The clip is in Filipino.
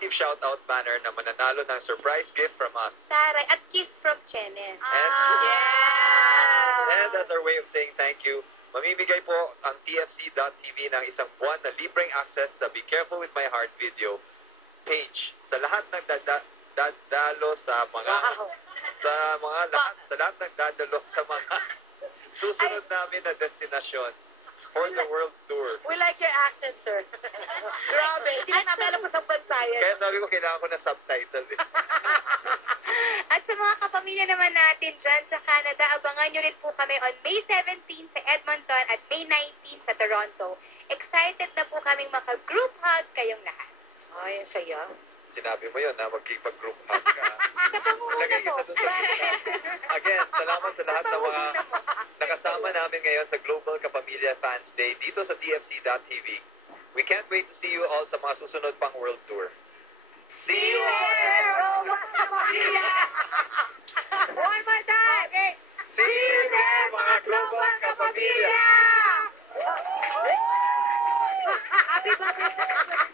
creative shoutout banner na mananalo ng surprise gift from us. Taray at kiss from Chenet. And as our way of saying thank you, mamimigay po ang TFC.tv ng isang buwan na libreng access sa Be Careful With My Heart video page sa lahat ng dadalo sa mga lahat ng dadalo sa mga susunod namin na destinations for the world tour. We like your accent, sir. Grabe, hindi na namin alam kung saan bansa yan. Kaya sabi ko, kailangan ko na subtitle. At sa mga kapamilya naman natin dyan sa Canada, abangan nyo rin po kami on May 17 sa Edmonton at May 19 sa Toronto. Excited na po kaming maka-group hug kayong lahat. Ay, ang saya. Sinabi mo yun na magkipag-group hug ka. Sa pangunguna Lagay po. kita dun sa Again, salamat sa lahat ng mga nakasama namin ngayon sa Global Kapamilya Fans Day dito sa TFC.tv. We can't wait to see you all sa mga susunod pang world tour. See you there, Global Kapamilya! One more time! Okay. See you there, mga Global Kapamilya! Happy birthday!